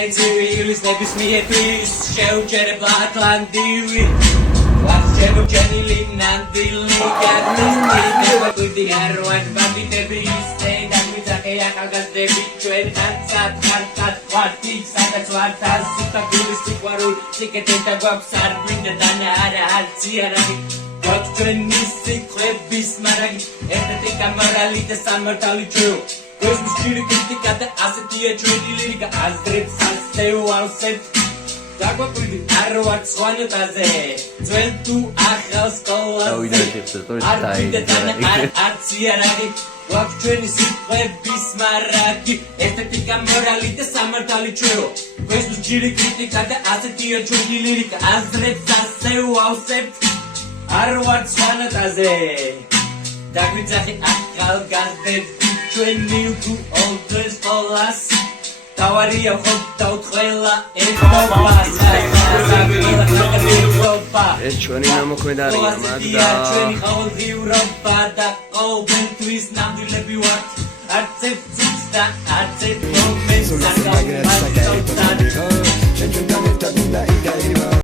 Ცივილის ნებისმიერ თვის შეუჯერებ ატლანტივი ვარჩენო ჯენილი ნანდილი გადმოსტიდება ტვიდი არვან ბაბიტები ისე დაგვიძახე ახალგაზრდები ჩვენ ხანცად ხვართი სადაც ვართ ასუთა გულის სიყვარული სიკეთეთა გვაქვს არ გვინდა დანა არა არცი არაგი გვაქვს ჩვენი სიყვების მარაგი ესთეტიკა მორალი და სამართალი ჩვენ Christmas tree kritika da asetiye chudi lirika azgrets asteu alset Dagoqvidi arvat svanetaze Zvel tu axals qolase artsiaragi Vak chveni siqvebis maragi Estetika morali da samartali chveo Christmas tree kritika da asetiye chudi lirika azgrets asteu alset arvat svanetaze Dagoqvidi axalgazrdebi Ჩვენი თუ ოლდრეს ყოლას თავარია ხოთა უთხელა ეს ჩვენი ნამოქმედარია მაგდა ჩვენი ყოველდღი ევროპა და ყოველთვის ნამდვილები ვართ არც ერთ წუთს და არც ერთ მომენტს არ გავყავთ